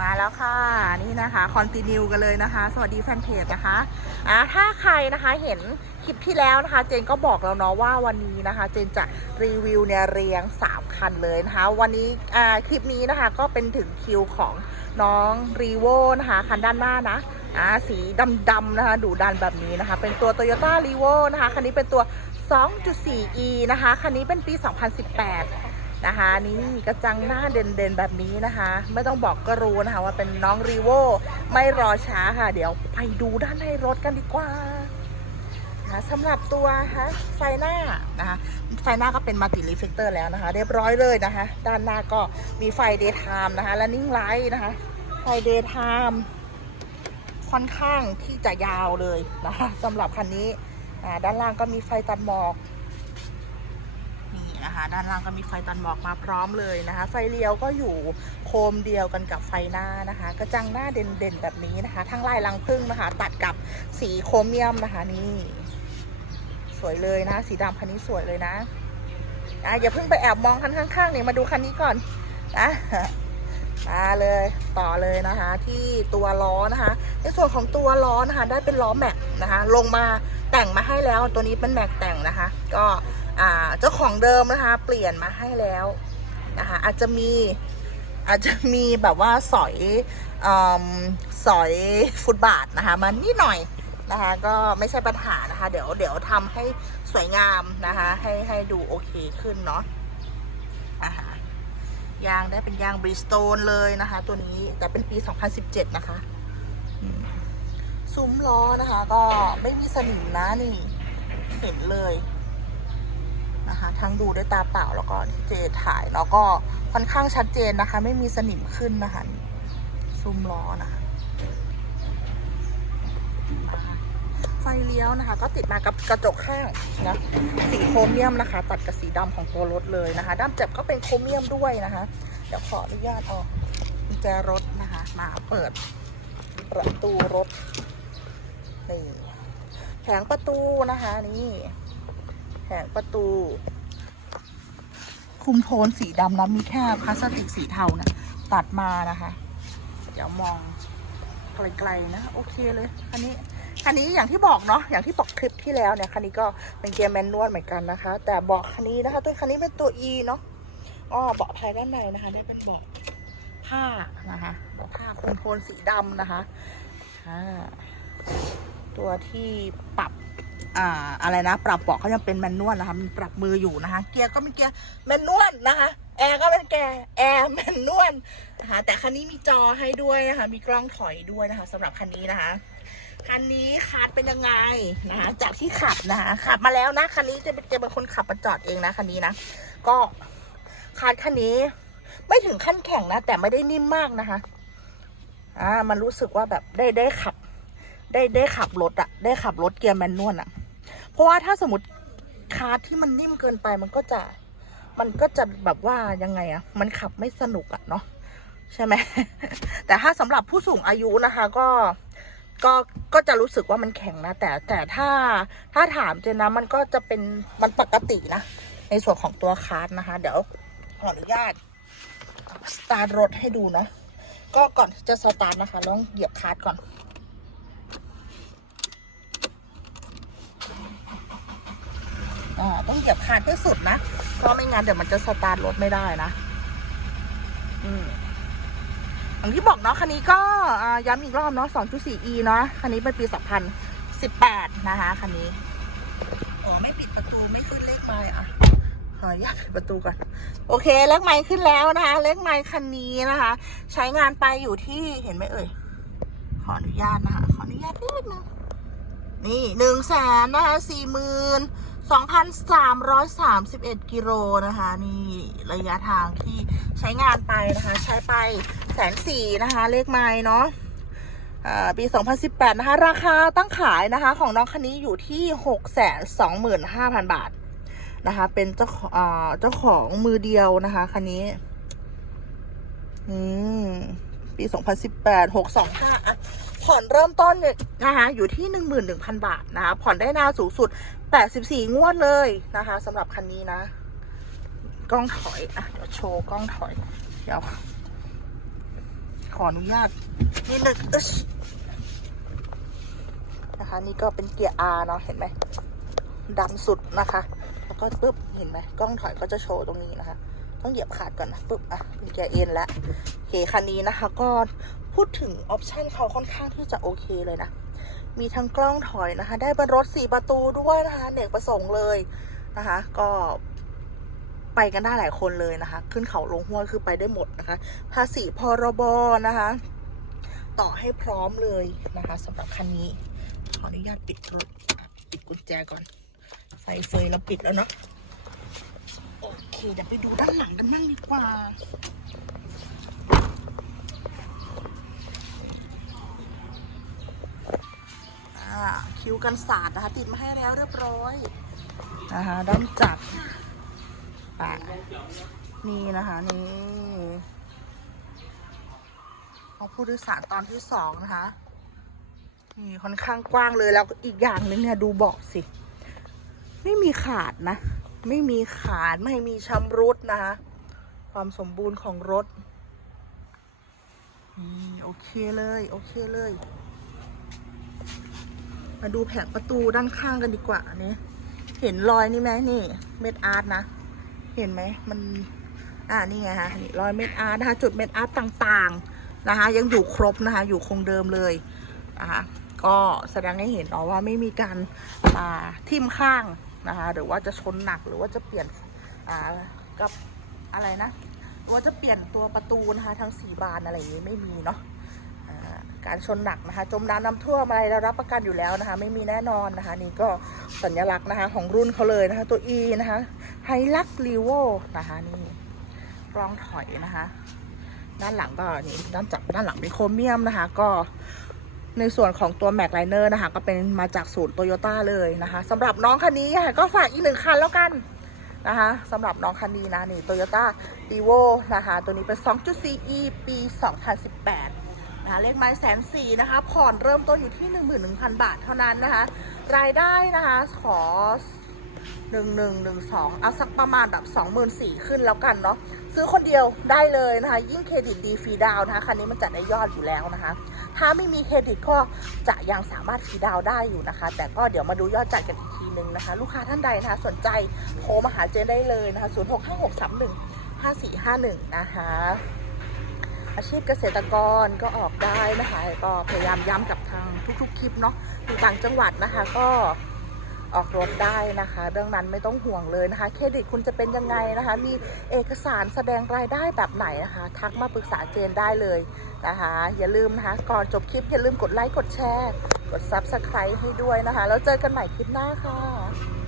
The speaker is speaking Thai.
มาแล้วค่ะนี่นะคะคอนติเนียกันเลยนะคะ สวัสดีแฟนเพจนะคะอะถ้าใครนะคะเห็นคลิปที่แล้วนะคะ เจนก็บอกแล้วเนาะว่าวันนี้นะคะ เจนจะรีวิวเนี่ยเรียง 3 คันเลยนะคะ วันนี้อ่าคลิปนี้นะคะก็เป็นถึงคิวของน้องรีโวนะคะคันด้านหน้านะอ่าสีดำๆนะคะดูดันแบบนี้นะคะ เป็นตัว Toyota r e v o นะคะคันนี้เป็นตัว 2.4e นะคะคันนี้เป็นปี 2018 นะคะ นี่กระจังหน้าเด่นๆแบบนี้นะคะ ไม่ต้องบอกก็รู้นะคะ ว่าเป็นน้องรีโวไม่รอช้าค่ะ เดี๋ยวไปดูด้านในรถกันดีกว่าะคะสำหรับตัวนะไฟหน้านะคะไฟหน้าก็เป็นมัลติรีเฟกเตอร์แล้วนะคะ เรียบร้อยเลยนะคะ ด้านหน้าก็มีไฟเดย์ไทม์นะคะและนิ่งไลท์นะคะ ไฟเดย์ไทม์ค่อนข้างที่จะยาวเลยนะคะสำหรับคันนี้ด้านล่างก็มีไฟตัดหมอก นะคะ ด้านล่างก็มีไฟตันหมอกมาพร้อมเลยนะคะ ไฟเลี้ยวก็อยู่โคมเดียวกันกับไฟหน้านะคะ กระจังหน้าเด่นๆแบบนี้นะคะ ทั้งลายรังพึ่งนะคะ ตัดกับสีโครเมียมนะคะนี่ สวยเลยนะ สีดำคันนี้สวยเลยนะอะอย่าเพิ่งไปแอบมองคันข้างๆนี่มาดูคันนี้ก่อนนะมาเลยต่อเลยนะคะ ที่ตัวล้อนะคะ ในส่วนของตัวล้อนะคะ ได้เป็นล้อแม็กนะคะ ลงมาแต่งมาให้แล้วตัวนี้เป็นแม็กแต่งนะคะ ก็ เจ้าของเดิมนะคะเปลี่ยนมาให้แล้วนะคะอาจจะมีอาจจะมีแบบว่าสอยอสอยฟุตบาทนะคะมันนิดหน่อยนะคะก็ไม่ใช่ปัญหานะคะ เดี๋ยวเดี๋ยวทำให้สวยงามนะคะ ให้ให้ดูโอเคขึ้นเนาะยางได้เป็นยางบริสโตนเลยนะคะ ตัวนี้แต่เป็นปี 2017 นะคะซุ้มล้อนะคะ ก็ไม่มีสนิมนะนี่ เห็นเลย นะคะ ทั้งดูด้วยตาเปล่าแล้วก็ที่เจถ่ายแล้วก็ค่อนข้างชัดเจนนะคะ ไม่มีสนิมขึ้นนะคะซุ้มล้อนะคะไฟเลี้ยวนะคะ ก็ติดมากับกระจกข้างนะสีโครเมียมนะคะ ตัดกับสีดำของตัวรถเลยนะคะ ด้ามจับก็เป็นโครเมียมด้วยนะคะ เดี๋ยวขออนุญาตเอากุญแจรถนะคะ มาเปิดประตูรถนี่แผงประตูนะคะนี่ ผงประตู คุมโทนสีดำนะมีแค่พลาสติกสีเทานะตัดมานะคะ เดี๋ยวมองไกลๆนะ โอเคเลยคันนี้คันนี้อย่างที่บอกเนาะอย่างที่บอกคลิปที่แล้วเนี่ยคันนี้ก็เป็นเกียร์แมนนวลเหมือนกันนะคะ แต่เบาะคันนี้นะคะตัวคันนี้เป็นตัว E เนาะอ๋อเบาะภายด้านในนะคะ ได้เป็นเบาะผ้านะคะเบาะผ้าคุมโทนสีดำนะคะอ่าตัวที่ปรับ อ่าอะไรนะ ปรับเบาะก็ยังเป็นแมนนวลนะคะมีปรับมืออยู่นะคะ เกียร์ก็เป็นเกียร์แมนนวลนะคะแอร์ก็เป็นแกร์แอร์แมนนวลนะคะแต่คันนี้มีจอให้ด้วยนะคะ มีกล้องถอยด้วยนะคะสำหรับคันนี้นะคะคันนี้คาดเป็นยังไงนะคะจากที่ขับนะคะขับมาแล้วนะคันนี้จะเป็นจะเป็นคนขับมาจอดเองนะคันนี้นะก็คาดคันนี้ ไม่ถึงขั้นแข่งนะแต่ไม่ได้นิ่มมากนะคะอ่ามันรู้สึกว่าแบบได้ได้ขับ ได้ได้ขับรถอะได้ขับรถเกียร์แมนนวลอะ ราะว่าถ้าสมมติคาร์ทที่มันนิ่มเกินไปมันก็จะ มันก็จะแบบว่ายังไงอะมันขับไม่สนุกอะเนาะใช่ไหม แต่ถ้าสำหรับผู้สูงอายุนะคะ ก็ก็ก็จะรู้สึกว่ามันแข็งนะ แต่แต่ถ้าถ้าถามเจนนะ มันก็จะเป็นมันปกตินะ ในส่วนของตัวคาร์ทนะคะ เดี๋ยวขออนุญาตสตาร์ทรถให้ดูนะ ก็ก่อนจะสตาร์ทนะคะลองเหยียบคาร์ทก่อน อ่า ต้องเหยียบคาดให้สุดนะ เพราะไม่งั้นเดี๋ยวมันจะสตาร์ทรถไม่ได้นะอืมอย่างที่บอกเนาะคันนี้ก็ย้ำอีกรอบเนาะ 2.4e เนาะคันนี้เป็นปี 2018 นะคะคันนี้อ๋อไม่ปิดประตูไม่ขึ้นเลขไม้อะขออนุญาตปิดประตูก่อน โอเค เลขไม้ขึ้นแล้วนะคะ เลขไม้คันนี้นะคะ ใช้งานไปอยู่ที่เห็นไหมเอ่ย ขออนุญาตนะคะ ขออนุญาตนิดนึงนี่หนึ่งแสนนะคะสี่หมื่น สองพันสามร้อยสามสิบเอ็ดกิโลนะคะ นี่ระยะทางที่ใช้งานไปนะคะ ใช้ไปแสนสี่นะคะ เลขไม้เนาะอ่าปี 2018 นะคะ ราคาตั้งขายนะคะ ของน้องคันนี้อยู่ที่ 625,000 บาทนะคะ เป็นเจ้าของอ่าเจ้าของมือเดียวนะคะคันนี้ อืม ปี 2018 625ผ่อนเริ่มต้นเนี่ยนะคะอยู่ที่ 11,000 บาทนะคะ ผ่อนได้นานสูงสุด 84งวดเลยนะคะสำหรับคันนี้นะ กล้องถอยอะเดี๋ยวโชว์กล้องถอย เดี๋ยว ขออนุญาตนิดนึงนะคะ นี่ก็เป็นเกียร์ R เนาะเห็นไหมดำสุดนะคะ แล้วก็ปุ๊บเห็นไหมกล้องถอยก็จะโชว์ตรงนี้นะคะ ต้องเหยียบขาดก่อนนะปุ๊บอะเป็นเกียร์เอ็นแล้วโอเคคันนี้นะคะ ก็พูดถึงออปชันเขาค่อนข้างที่จะโอเคเลยนะ มีทั้งกล้องถอยนะคะ ได้เป็นรถสี่ประตูด้วยนะคะเด็กประสงค์เลยนะคะ ก็ไปกันได้หลายคนเลยนะคะ ขึ้นเขาลงห้วยคือไปได้หมดนะคะ ภาษีพรบนะคะ ต่อให้พร้อมเลยนะคะสำหรับคันนี้ ขออนุญาตปิดรถปิดกุญแจก่อน ไฟเฟยเราปิดแล้วเนาะโอเคเดี๋ยวไปดูด้านหลังกันบ้างดีกว่า อ่า คิ้วกันศาสตร์นะคะ ติดมาให้แล้วเรียบร้อยนะคะด้านจับปะนี่นะคะนี่ของผู้โดยสารตอนที่สองนะคะนี่ค่อนข้างกว้างเลยแล้วอีกอย่างหนึงเนี่ยดูเบาะสิ ไม่มีขาดนะ ไม่มีขาดไม่มีชำรุดนะคะ ความสมบูรณ์ของรถนี่โอเคเลย โอเคเลย มาดูแผงประตูด้านข้างกันดีกว่านี่เห็นรอยนี่ไหมนี่ เม็ดอาร์ตนะ เห็นไหมมัน อ่านี่ไงคะนี่รอยเม็ดอาร์ตนะคะ จุดเม็ดอาร์ตต่างๆนะคะ ยังอยู่ครบนะคะ อยู่คงเดิมเลยนะคะก็แสดงให้เห็นเนาะว่าไม่มีการอ่าทิ่มข้างนะคะ หรือว่าจะชนหนักหรือว่าจะเปลี่ยนอ่ากับอะไรนะหรือว่าจะเปลี่ยนตัวประตูนะคะทั้งสี่บานอะไรอย่างนี้ไม่มีเนาะ การชนหนักนะคะ จมน้ำน้ำท่วมอะไรเรารับประกันอยู่แล้วนะคะ ไม่มีแน่นอนนะคะ นี่ก็สัญลักษณ์นะคะ ของรุ่นเขาเลยนะคะ ตัว E นะคะไฮลักรีโวนะคะนี่กล้องถอยนะคะ ด้านหลังก็นี่ด้านจับด้านหลังเป็นโครเมียมนะคะ ก็ในส่วนของตัวแม็กไลเนอร์นะคะ ก็เป็นมาจากศูนย์โตโยต้าเลยนะคะสำหรับน้องคันนี้ค่ะก็ฝากอีกหนึ่งคันแล้วกันนะคะสำหรับน้องคันนี้นะนี่โตโยต้าดีโวนะคะ ตัวนี้เป็น 2.4e ปี 2018 นะคะ เลขไม้แสนสี่นะคะ ผ่อนเริ่มต้นอยู่ที่ 11,000 บาทเท่านั้นนะคะ รายได้นะคะ ขอหนึ่งหนึ่งหนึ่งสองเอาสักประมาณแบบสองหมื่นสี่ขึ้นแล้วกันเนาะ ซื้อคนเดียวได้เลยนะคะ ยิ่งเครดิตดีฟรีดาวน์นะคะ คันนี้มันจัดได้ยอดอยู่แล้วนะคะ ถ้าไม่มีเครดิตก็จะยังสามารถฟรีดาวได้อยู่นะคะ แต่ก็เดี๋ยวมาดูยอดจ่ายกันอีกทีนึงนะคะ ลูกค้าท่านใดนะคะ สนใจโทรมาหาเจนได้เลยนะคะ 0 6 5 6 3 1 5 4 5 1 นะคะ อาชีพเกษตรกรก็ออกได้นะคะก็พยายามย้ำกับทางทุกๆคลิปเนาะอยู่ต่างจังหวัดนะคะก็ออกรถได้นะคะ เรื่องนั้นไม่ต้องห่วงเลยนะคะ เครดิตคุณจะเป็นยังไงนะคะ มีเอกสารแสดงรายได้แบบไหนนะคะ ทักมาปรึกษาเจนได้เลยนะคะ อย่าลืมนะคะ ก่อนจบคลิปอย่าลืมกดไลค์ กดแชร์ กด Subscribe ให้ด้วยนะคะ แล้วเจอกันใหม่คลิปหน้าค่ะ